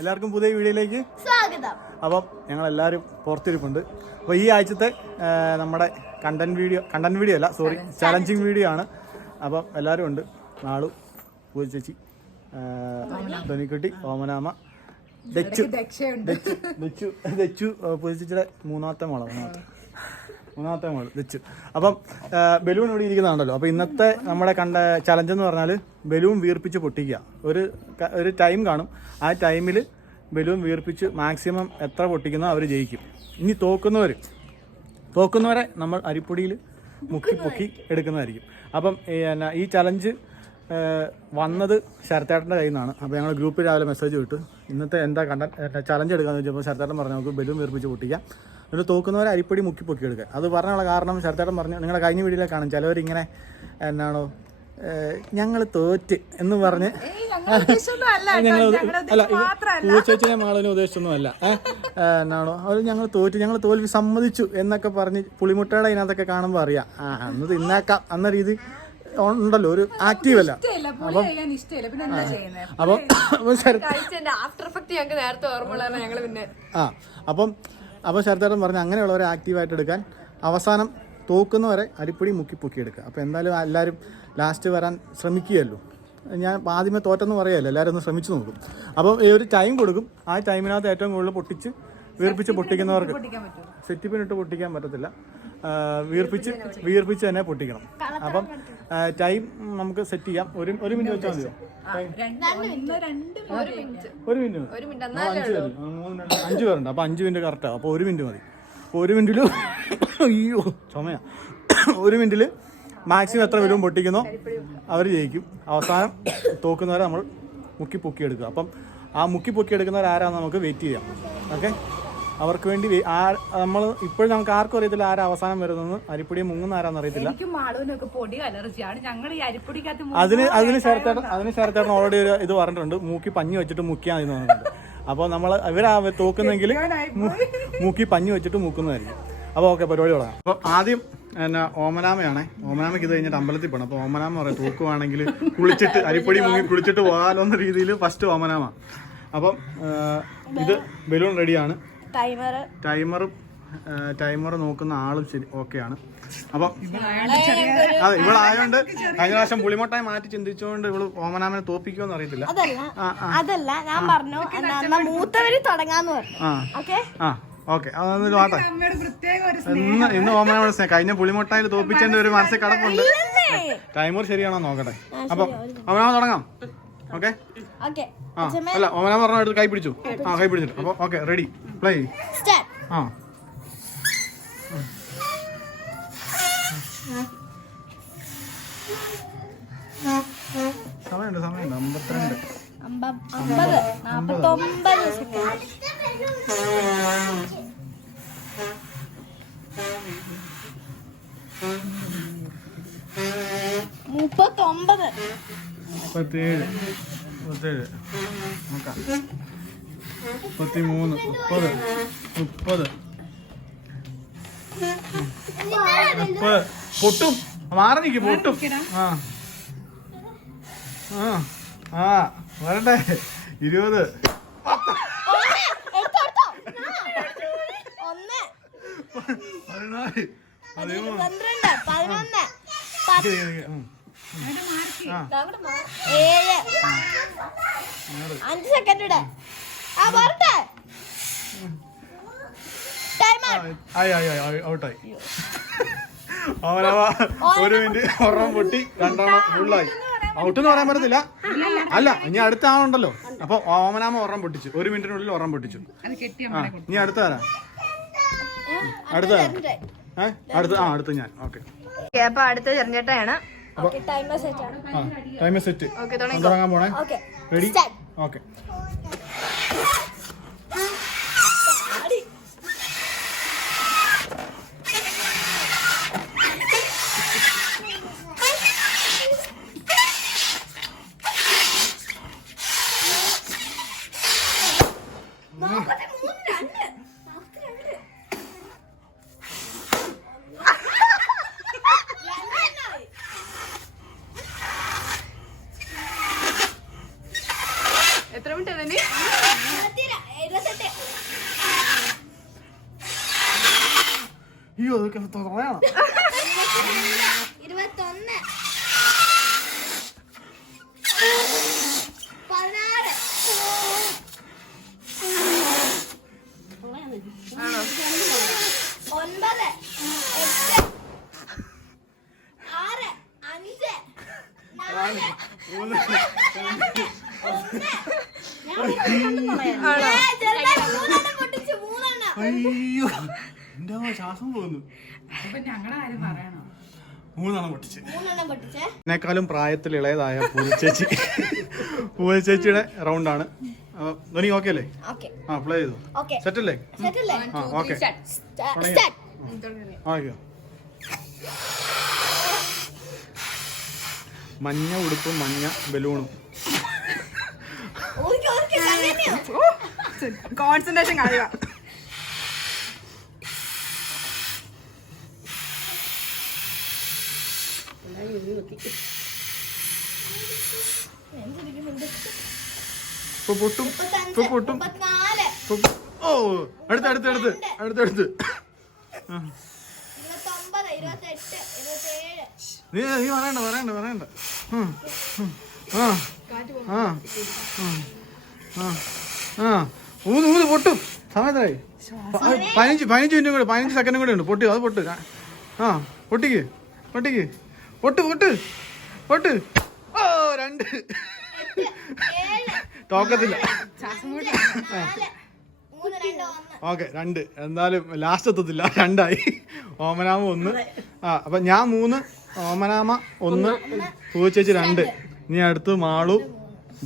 എല്ലാവർക്കും പുതിയ വീഡിയോയിലേക്ക് സ്വാഗതം. അപ്പം ഞങ്ങൾ എല്ലാവരും പുറത്തിരിപ്പുണ്ട്. അപ്പോൾ ഈ ആഴ്ചത്തെ നമ്മുടെ കണ്ടന്റ് വീഡിയോ കണ്ടന്റ് വീഡിയോ അല്ല സോറി ചലഞ്ചിങ് വീഡിയോ ആണ്. അപ്പം എല്ലാവരും ഉണ്ട്. നാളു പൂജ ചേച്ചി ധനിക്കുട്ടി ഓമനാമ ദച്ചു ദച്ചു ദച്ചു പൂജ ചേച്ചിയുടെ മൂന്നാമത്തെ മോളാണ് മൂന്നാമത്തെ. മൂന്നാമത്തെ മോൾ വെച്ച്. അപ്പം ബലൂൺ ഇവിടെ ഇരിക്കുന്നതാണല്ലോ. അപ്പോൾ ഇന്നത്തെ നമ്മുടെ കണ്ട ചലഞ്ച് എന്ന് പറഞ്ഞാൽ ബലൂൺ വീർപ്പിച്ച് പൊട്ടിക്കുക. ഒരു ഒരു ടൈം കാണും. ആ ടൈമിൽ ബലൂൺ വീർപ്പിച്ച് മാക്സിമം എത്ര പൊട്ടിക്കുന്നോ അവർ ജയിക്കും. ഇനി തോക്കുന്നവർ തോക്കുന്നവരെ നമ്മൾ അരിപ്പൊടിയിൽ മുക്കി പൊക്കി എടുക്കുന്നതായിരിക്കും. അപ്പം ഈ ചലഞ്ച് വന്നത് ശരത്തേട്ടന്റെ കയ്യിൽ നിന്നാണ്. അപ്പോൾ ഞങ്ങൾ ഗ്രൂപ്പിൽ രാവിലെ മെസ്സേജ് വിട്ടു ഇന്നത്തെ എന്താ കണ്ട ചലഞ്ച് എടുക്കാന്ന് ചോദിച്ചപ്പോൾ ശരത്തേട്ടൻ പറഞ്ഞു നമുക്ക് ബലൂൺ വീർപ്പിച്ച് പൊട്ടിക്കാം. എന്നിട്ട് തോക്കുന്നവരെ അരിപ്പടി മുക്കി പൊക്കി എടുക്കുക. അത് പറഞ്ഞുള്ള കാരണം ശരത്തേട്ടൻ പറഞ്ഞു നിങ്ങളുടെ കഴിഞ്ഞ വീഡിയോയിലെ കാണും. ചിലവരിങ്ങനെ എന്നാണോ ഞങ്ങൾ തോറ്റ് എന്ന് പറഞ്ഞ് ഞങ്ങൾ അല്ല പൂച്ചേച്ചിനെ മാളിനെ ഉദ്ദേശിച്ചൊന്നും അല്ല. എന്നാണോ അവർ ഞങ്ങൾ തോറ്റ് ഞങ്ങൾ തോൽവി സമ്മതിച്ചു എന്നൊക്കെ പറഞ്ഞ് പുളിമുട്ടയുടെ അതിനകത്തൊക്കെ കാണുമ്പോൾ അറിയാം. ആ അന്ന് തിന്നേക്കാം. എന്ന രീതി ഉണ്ടല്ലോ ഒരു ആക്റ്റീവ് അല്ല. അപ്പം അപ്പം ശരത് ആഫ്റ്റർ എഫക്ട് ഞങ്ങൾക്ക് നേരത്തെ ഓർമ്മ പിന്നെ ആ അപ്പം അപ്പോൾ ശരത്തേട്ടൻ പറഞ്ഞു അങ്ങനെയുള്ളവരെ ആക്റ്റീവായിട്ട് എടുക്കാൻ അവസാനം തോക്കുന്നവരെ അരിപ്പൊടി മുക്കി പൊക്കി എടുക്കുക. അപ്പോൾ എന്തായാലും എല്ലാവരും ലാസ്റ്റ് വരാൻ ശ്രമിക്കുകയല്ലോ. ഞാൻ ആദ്യമേ തോറ്റെന്ന് പറയല്ലോ എല്ലാവരും ഒന്ന് ശ്രമിച്ചു നോക്കും. അപ്പം ഈ ഒരു ടൈം കൊടുക്കും. ആ ടൈമിനകത്ത് ഏറ്റവും കൂടുതൽ പൊട്ടിച്ച് വീർപ്പിച്ച് പൊട്ടിക്കുന്നവർക്ക് സെറ്റിപ്പിനിട്ട് പൊട്ടിക്കാൻ പറ്റത്തില്ല. വീർപ്പിച്ച് വീർപ്പിച്ച് തന്നെ പൊട്ടിക്കണം. അപ്പം ടൈം നമുക്ക് സെറ്റ് ചെയ്യാം. ഒരു ഒരു മിനിറ്റ് വെച്ചാൽ മതിയോ? ഒരു മിനിറ്റ് അഞ്ച് പേര് അഞ്ച് പേരുണ്ട്. അപ്പം അഞ്ച് മിനിറ്റ് കറക്റ്റാണ് അപ്പോൾ ഒരു മിനിറ്റ് മതി. അപ്പോൾ ഒരു മിനിറ്റിൽ അയ്യോ ചുമയാ. ഒരു മിനിറ്റിൽ മാക്സിമം എത്ര വരും പൊട്ടിക്കുന്നോ അവർ ജയിക്കും. അവസാനം തോക്കുന്നവരെ നമ്മൾ മുക്കി പൊക്കി എടുക്കുക അപ്പം ആ മുക്കി പൊക്കി എടുക്കുന്നവർ ആരാന്ന് നമുക്ക് വെയിറ്റ് ചെയ്യാം. ഓക്കെ അവർക്ക് വേണ്ടി നമ്മൾ ഇപ്പോഴും നമുക്ക് ആർക്കും അറിയത്തില്ല ആരാ അവസാനം വരുന്നത് അരിപ്പൊടി മുങ്ങുന്ന ആരാന്ന് അറിയത്തില്ല. എനിക്കും പൊടി അലർജിയാണ്. ഞങ്ങൾ ഈ അരിപ്പൊടിക്കകത്ത് മു- അതിന് അതിന് ശരത്തേട്ടൻ അതിന് ശരത്തേട്ടൻ ഓൾറെഡി ഒരു ഇത് പറഞ്ഞിട്ടുണ്ട്. മൂക്കി പഞ്ഞു വെച്ചിട്ട് മുക്കിയാ മതി എന്ന് പറഞ്ഞിട്ടുണ്ട്. അപ്പോൾ നമ്മൾ ഇവരാ തോക്കുന്നെങ്കിൽ മൂക്കി പഞ്ഞു വെച്ചിട്ട് മുക്കുന്നതായിരിക്കും. അപ്പോൾ ഓക്കെ പരിപാടി തുടങ്ങാം. അപ്പോൾ ആദ്യം എന്നാ ഓമനാമയാണേ. ഓമനാമയ്ക്ക് ഇത് കഴിഞ്ഞിട്ട് അമ്പലത്തിൽ പോകണം അപ്പോൾ ഓമനാമ പറയാം. തൂക്കുവാണെങ്കിൽ കുളിച്ചിട്ട് അരിപ്പൊടി മുങ്ങി കുളിച്ചിട്ട് പോകാലോ എന്ന രീതിയിൽ ഫസ്റ്റ് ഓമനാമ. അപ്പം ഇത് ബലൂൺ റെഡിയാണ്. ടൈമർ ടൈമറും ടൈമർ നോക്കുന്ന ആളും ശരി ഓക്കെയാണ്. അപ്പം അതെ ഇവളായോണ്ട് കഴിഞ്ഞ പ്രാവശ്യം പുളിമൊട്ടായി മാറ്റി ചിന്തിച്ചുകൊണ്ട് ഇവൾ ഓമനാമനെ തോപ്പിക്കുമെന്ന് അറിയത്തില്ല. അതല്ല ഞാൻ പറഞ്ഞു മൂത്തവര് തുടങ്ങാന്ന് പറഞ്ഞു. ആ. ഓക്കെ? ആ ഓക്കെ. അതൊന്നും മാട്ടെ അമ്മയുടെ പ്രത്യേക ഒരു ഇന്ന് ഇന്ന് ഓമനാമ സ്നേഹം. കഴിഞ്ഞ പുളിമൊട്ടായിൽ തോപ്പിച്ചതിന്റെ ഒരു മനസ്സിൽ കടപ്പുണ്ട്. ടൈമർ ശരിയാണോ നോക്കട്ടെ. അപ്പം ഓമനാമ തുടങ്ങാം. ഓക്കെ? അല്ല ഓമനാമ പറഞ്ഞ കൈ പിടിച്ചു. ആ കൈ പിടിച്ചിട്ട്. അപ്പൊ ഓക്കെ റെഡി. പ്ലേ സ്റ്റാർട്ട് ആ. സമയമുണ്ട് സമയമുണ്ട്. അമ്പത്തിരണ്ട്. അമ്പത് നാപ്പത്തൊമ്പത് സെക്കൻഡ്. മുപ്പത്തൊമ്പത്. മുപ്പത്തേഴ്. മുപ്പത്തേഴ്. നോക്കാം. മുപ്പത്തി മൂന്ന് മുപ്പത് മുപ്പത്. മുപ്പത്. പൊട്ടും. മാറി നിൽക്കും പൊട്ടും. ആ. ആ. ആ. വരട്ടെ. ഇരുപത്. പതിനാല്. പതിമൂന്ന്. ഏഴ്. അഞ്ച് സെക്കൻഡ് ഇടെ. ഔട്ടായി. ഒരു മിനിറ്റ് ഒരെണ്ണം പൊട്ടി രണ്ടെണ്ണം ഫുള്ളായി ഔട്ട് എന്ന് പറയാൻ പറ്റത്തില്ല. അല്ല ഇനി അടുത്ത ആളുണ്ടല്ലോ അപ്പൊ ഓമനാമ ഒറം പൊട്ടിച്ചു. ഒരു മിനിറ്റിനുള്ളിൽ ഒറം പൊട്ടിച്ചു. ആ ഇനി അടുത്ത ആരാ? അടുത്ത? ഏ അടുത്ത ആ അടുത്ത ഞാൻ. ഓക്കെ. അപ്പൊ അടുത്ത ചെറിഞ്ഞേട്ടാണ് ഓക്കെ ടൈമർ സെറ്റ് ആ ടൈം സെറ്റ് ഓക്കെ തുടങ്ങാൻ പോണേ. Okay ready. ഓക്കെ എത്ര മിനിറ്റ് അതിന് അയ്യോ അതൊക്കെ പറയാണോ ഇരുപത്തൊന്ന് പതിനാറ് ഒൻപത് എട്ട് ആറ് അഞ്ച് നാല് മൂന്ന് ഏ, ചെറുതായി മൂന്നെണ്ണം പൊട്ടിച്ചു മൂന്നെണ്ണം അയ്യോ എന്റെ ശ്വാസം പോകുന്നു അപ്പൊ ഞങ്ങളുടെ കാര്യം പറയണോ? മൂന്നെണ്ണം പൊട്ടിച്ച്. മൂന്നെണ്ണം പൊട്ടിച്ചേ? എന്നെക്കാളും പ്രായത്തിൽ ഇളയതായ പൂജച്ചേച്ചി. പൂജച്ചേച്ചിയുടെ റൗണ്ടാണ് ധോനി ഓക്കെ അല്ലേ? ഓക്കെ ആ പ്ലേ ചെയ്തു? ഓക്കെ സെറ്റ് അല്ലേ? ആ ഓക്കെ സ്റ്റാർട്ട് ആക്കിയോ മഞ്ഞ ഉടുപ്പും മഞ്ഞ ബലൂണും. കോൺസെൻട്രേഷൻ കളയുക ഇപ്പൊ പൊട്ടും ഇപ്പൊ പൊട്ടും. ഓ അടുത്ത് അടുത്ത് അടുത്ത് ഇരുപത്തെട്ട് ഇരുപത്തേഴ്. നീ നീ പറയണ്ട പറയണ്ട പറയണ്ട. ആ ആ. ആ ആ ഊന്ന് ഊന്ന് പൊട്ടും. സമയത്തായി. പതിനഞ്ച് പതിനഞ്ച് മിനിറ്റും കൂടെ പതിനഞ്ച് സെക്കൻഡും കൂടെ ഉണ്ട്. പൊട്ടി അത് പൊട്ട്. ആ പൊട്ടിക്ക് പൊട്ടിക്ക്. പൊട്ട് പൊട്ട് പൊട്ട്. ഓ രണ്ട്. തോക്കത്തില്ല. ഓക്കെ രണ്ട്. എന്തായാലും ലാസ്റ്റ് എത്തത്തില്ല. രണ്ടായി. ഓമനാമ ഒന്ന്. ആ അപ്പൊ ഞാൻ മൂന്ന് ഓമനാമ ഒന്ന് പൂച്ചേച്ചി രണ്ട്. ഇനി അടുത്ത് മാളു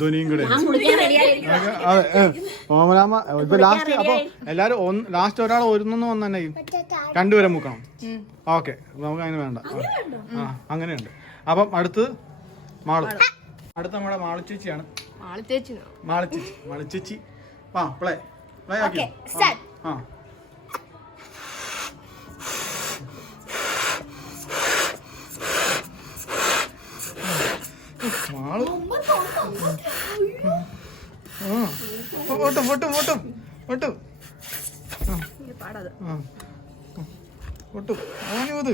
ധ്വനിയും കൂടെ. അതെ. ഓമനാമ ഇപ്പൊ ലാസ്റ്റ് അപ്പൊ എല്ലാരും ഒന്ന് ലാസ്റ്റ് ഒരാൾ ഒരുന്നു ഒന്ന് തന്നെ രണ്ടുപേരെ മുക്കണം ഓക്കെ നമുക്ക് അങ്ങനെ വേണ്ട. ആ അങ്ങനെയുണ്ട്. അപ്പം അടുത്ത് മാളു. അടുത്ത നമ്മുടെ മാളുച്ചേച്ചിയാണ് മാളിച്ചേച്ചി മാളിച്ചേച്ചി. ആ പ്ലേ പ്ലേ ആക്കി. ആ ഓട്ടും ഓട്ടും ഓട്ടും ഓട്ടും. ഓട്ടും പോത്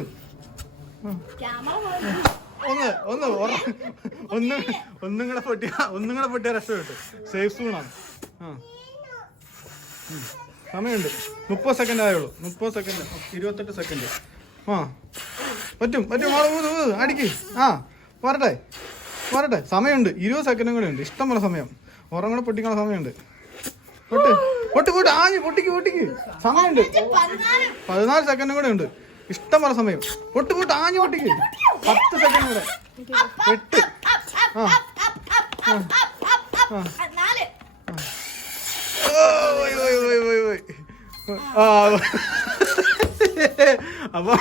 ക്യാമറ ഒന്ന് ഒന്ന് ഒന്ന് ഒന്നും കൂടെ പൊട്ടിയ ഒന്നും കൂടെ പൊട്ടിയ കിട്ടും. സേഫ് സൂണാണ് ആ. സമയമുണ്ട്. മുപ്പത് സെക്കൻഡ് ആയുള്ളൂ. മുപ്പത് സെക്കൻഡ് ഇരുപത്തെട്ട് സെക്കൻഡ് ആ. പറ്റും പറ്റും. അടിക്ക്. ആ പോരട്ടെ പോരട്ടെ സമയമുണ്ട്. ഇരുപത് സെക്കൻഡും കൂടെ ഉണ്ട്. ഇഷ്ടം പോലെ സമയം. ഉറം കൂടെ പൊട്ടിക്കാനുള്ള സമയമുണ്ട്. പൊട്ട് പൊട്ട് പൊട്ട്. ആഞ്ഞ് പൊട്ടിക്ക് പൊട്ടിക്ക്. സമയമുണ്ട്. പതിനാല് സെക്കൻഡും കൂടെ ഉണ്ട്. ഇഷ്ടം പോലെ സമയം. പൊട്ട് പൊട്ട് ആഞ്ഞു പൊട്ടിക്ക്. പത്ത് സെക്കൻഡ് കൂടെ. എട്ട്. അപ്പം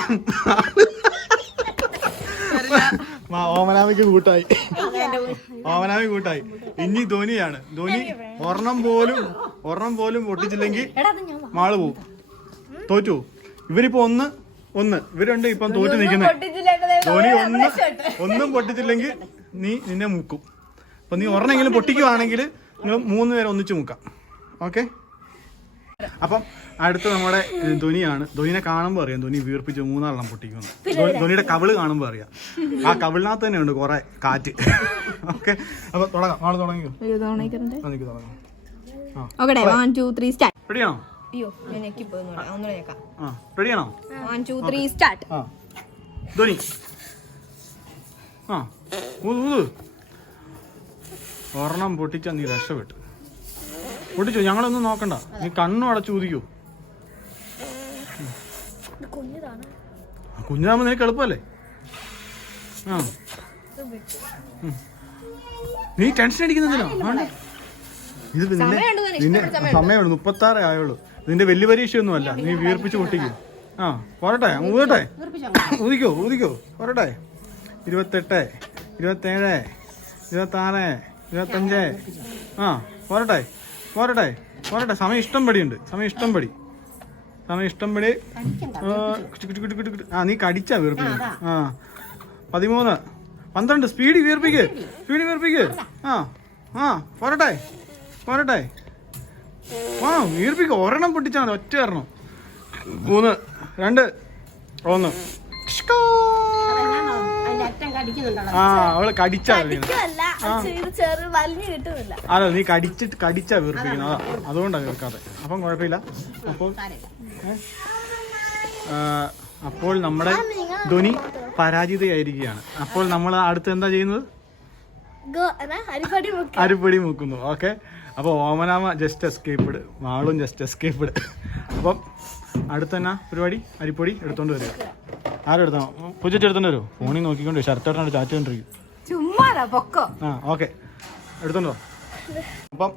ഓമനാമയ്ക്ക് കൂട്ടായി. ഓമനാമി കൂട്ടായി. ഇനി ധോനിയാണ്. ധോനി ഒരെണ്ണം പോലും ഒരെണ്ണം പോലും പൊട്ടിച്ചില്ലെങ്കിൽ മാൾ പോവും. തോറ്റു. ഇവരിപ്പോ ഒന്ന് ഒന്ന് ഇവരുണ്ട് ഇപ്പം തോറ്റു നിൽക്കുന്നത് ധോനി ഒന്ന് ഒന്നും പൊട്ടിച്ചില്ലെങ്കിൽ നീ നിന്നെ മുക്കും. അപ്പൊ നീ ഒരെണ്ണെങ്കിലും പൊട്ടിക്കുവാണെങ്കിൽ നിങ്ങൾ മൂന്ന് പേരെ ഒന്നിച്ചു മുക്കാം. ഓക്കെ? അപ്പം അടുത്ത നമ്മുടെ ധോനിയാണ് ധ്വനിയാണ് ധ്വനിനെ കാണുമ്പോൾ അറിയാം. ധ്വനി വീർപ്പിച്ച് മൂന്നാളെണ്ണം പൊട്ടിക്കുന്നു. ധോനിയുടെ ധ്വനിയുടെ കവിൾ കാണുമ്പോൾ അറിയാം. ആ കവിളിനകത്ത് തന്നെ ഉണ്ട് കുറെ കാറ്റ്. ഓക്കെ? അപ്പൊ തുടങ്ങാം. നാളെ തുടങ്ങിയോ തുടങ്ങാം. റെഡിയാണോ? അയ്യോ ഞാൻ ഞെക്കി പോയി ഒന്നുകൂടെ ഞെക്കാം ആ റെഡിയാണോ വൺ ടു ത്രീ സ്റ്റാർട്ട് ആ. ഒരെണ്ണം പൊട്ടിച്ച നീ രക്ഷപ്പെട്ടു. പൊട്ടിച്ചു? ഞങ്ങളൊന്നും നോക്കണ്ട. നീ കണ്ണും അടച്ചു ഊതിക്കൂ. കുഞ്ഞാകുമ്പോ നിനക്ക് എളുപ്പല്ലേ ആ. നീ ടെൻഷൻ അടിക്കുന്നില്ല ഇത് നിന്നെ നിന്നെ മുപ്പത്താറേ ആയുള്ളൂ. ഇതിന്റെ വലിയ പരീക്ഷയൊന്നും അല്ല നീ വീർപ്പിച്ച് പൊട്ടിക്കും. ആ പോരട്ടെ ഊതട്ടെ. ഊതിക്കോ ഊതിക്കോ പോരട്ടെ. ഇരുപത്തെട്ട് ഇരുപത്തേഴ് ഇരുപത്താറ് ഇരുപത്തഞ്ച്. ആ പോരട്ടെ പോരട്ടെ പോരട്ടെ. സമയം ഇഷ്ടം ഉണ്ട് സമയം ഇഷ്ടം പടി. സമയം ഇഷ്ടം പടി. ആ, നീ കടിച്ചാ വീർപ്പിക്ക് ആ പതിമൂന്ന്. പന്ത്രണ്ട്. സ്പീഡ് വീർപ്പിക്ക്. സ്പീഡ് വീർപ്പിക്ക്. ആ ആ പോരട്ടെ പോരട്ടെ. ആ വീർപ്പിക്ക് ഒരെണ്ണം പൊട്ടിച്ചാൽ മതി ഒറ്റ ഒരെണ്ണം. മൂന്ന് രണ്ട് ഒന്ന്. ആ അവൾ കടിച്ചാ. അല്ല നീ കടിച്ചിട്ട് കടിച്ചാ വീർപ്പിക്കുന്നത് അതാ അതുകൊണ്ടാണ് വീർക്കാതെ അപ്പം കുഴപ്പമില്ല. അപ്പോൾ അപ്പോൾ നമ്മുടെ ധ്വനി പരാജിതയായിരിക്കുകയാണ്. അപ്പോൾ നമ്മൾ അടുത്ത് എന്താ ചെയ്യുന്നത്? അരിപ്പൊടി മുക്കുന്നു. ഓക്കെ. അപ്പോൾ ഓമനാമ ജസ്റ്റ് എസ്കേപ്പ്ഡ് മാളും ജസ്റ്റ് എസ്കേപ്പ്ഡ് അപ്പം അടുത്ത തന്നെ പരിപാടി അരിപ്പൊടി എടുത്തോണ്ട് വരിക. ആരെടുത്തോ പൂജച്ച് എടുത്തോണ്ട് വരുമോ ഫോണിൽ നോക്കിക്കൊണ്ട് ഷർട്ടോട്ടാണ് ചാറ്റ് കൊണ്ടിരിക്കും ചുമ്മാതാ പൊക്കോ. ആ ഓക്കെ എടുത്തോണ്ടോ അപ്പം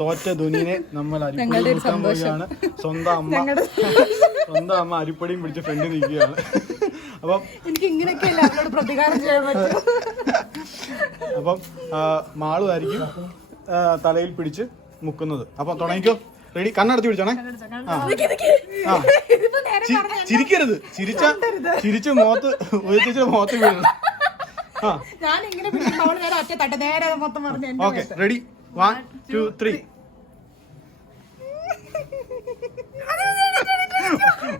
തോറ്റ ധുനിനെ നമ്മൾ അരിപ്പൊടി കൊടുക്കാൻ പോവുകയാണ്. സ്വന്തം അമ്മ. സ്വന്തം അമ്മ അരിപ്പൊടിയും പിടിച്ച് ഫ്രണ്ട് നിൽക്കുകയാണ്. അപ്പം എനിക്ക് ഇങ്ങനെയൊക്കെയല്ല അവളോട് പ്രതികാരം ചെയ്യാൻ പറ്റും? അപ്പം ആ, മാളു ആയിരിക്കും. ആ, തലയിൽ പിടിച്ച് മുക്കുന്നത്. അപ്പൊ തുടങ്ങിക്കോ. റെഡി കണ്ണടച്ച് പിടിച്ചാണേ. ആ. ചിരിക്കരുത്. ചിരിച്ച ചിരിച്ച് മോത്ത് ഉയർത്തിച്ച് മോത്ത് വീഴുന്നു okay ready one two three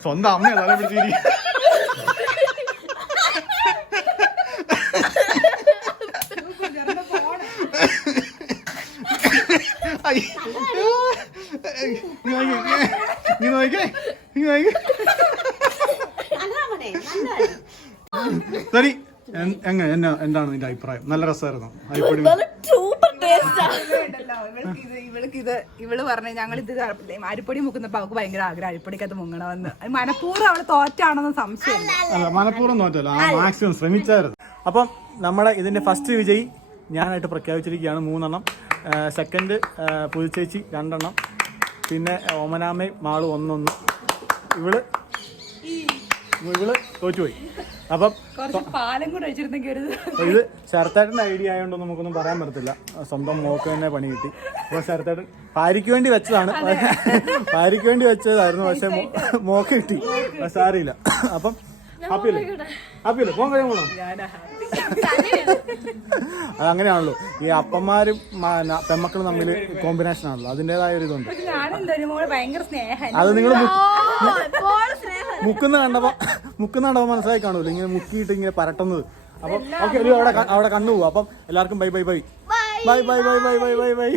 സ്വന്തം അമ്മയല്ല പിടിച്ചിരിക്കും നീ നോക്കിക്കേ നീ നോക്കിക്കേ നല്ലതാ മോനെ, നല്ലതാ. സരി എങ്ങനെ? എന്നാ എന്താണ് നിന്റെ അഭിപ്രായം? നല്ല രസമായിരുന്നു? ഉണ്ടല്ലോ, ഇവൾക്ക് ഇത് ഇവൾ പറഞ്ഞ ഞങ്ങൾ ഇത് അരിപ്പൊടി മുക്കുന്നപ്പോ അവൾക്ക് ഭയങ്കര ആഗ്രഹം. അരിപ്പൊടിക്കകത്ത് മുങ്ങണമെന്ന്. അത് മനഃപൂർവം അവൾ തോറ്റാണെന്ന് സംശയം അല്ല മനഃപൂർവം തോറ്റല്ല ആ മാക്സിമം ശ്രമിച്ചായിരുന്നു. അപ്പം നമ്മുടെ ഇതിന്റെ ഫസ്റ്റ് വിജയി ഞാനായിട്ട് പ്രഖ്യാപിച്ചിരിക്കുകയാണ് മൂന്നെണ്ണം. സെക്കൻഡ് പുതുച്ചേച്ചി രണ്ടെണ്ണം. പിന്നെ ഓമനാമയും മാൾ ഒന്നൊന്ന്. ഇവൾ ഇവൾ തോറ്റുപോയി. അപ്പം അപ്പൊ ഇത് ശരത്തേട്ടന്റെ ഐഡിയ ആയതുകൊണ്ട് നമുക്കൊന്നും പറയാൻ പറ്റത്തില്ല. സ്വന്തം മോക്ക് തന്നെ പണി കിട്ടി. അപ്പോൾ ശരത്തേട്ടൻ ഭാര്യയ്ക്ക് വേണ്ടി വെച്ചതാണ്. ഭാര്യയ്ക്ക് വേണ്ടി വെച്ചതായിരുന്നു. പക്ഷെ മോക്ക് കിട്ടി. അത് ഹാപ്പിയല്ലേ ഹാപ്പിയല്ലേ പോകാൻ കഴിയുമോ? അത് അങ്ങനെയാണല്ലോ ഈ അപ്പന്മാരും പെമ്മക്കളും തമ്മിൽ കോമ്പിനേഷൻ ആണല്ലോ. അതിന്റെതായ ഒരു ഇതുണ്ട്. അത് നിങ്ങൾ മുക്കുന്ന കണ്ടപ്പോ മുക്കുന്ന കണ്ടപ്പോ മനസ്സിലായി കാണുമല്ലോ. ഇങ്ങനെ മുക്കിയിട്ട് ഇങ്ങനെ പരട്ടുന്നത്. അപ്പം ഓക്കെ അവിടെ അവിടെ കണ്ണു പോകും അപ്പം എല്ലാവർക്കും bye bye bye. Bye. Bye bye bye bye bye bye.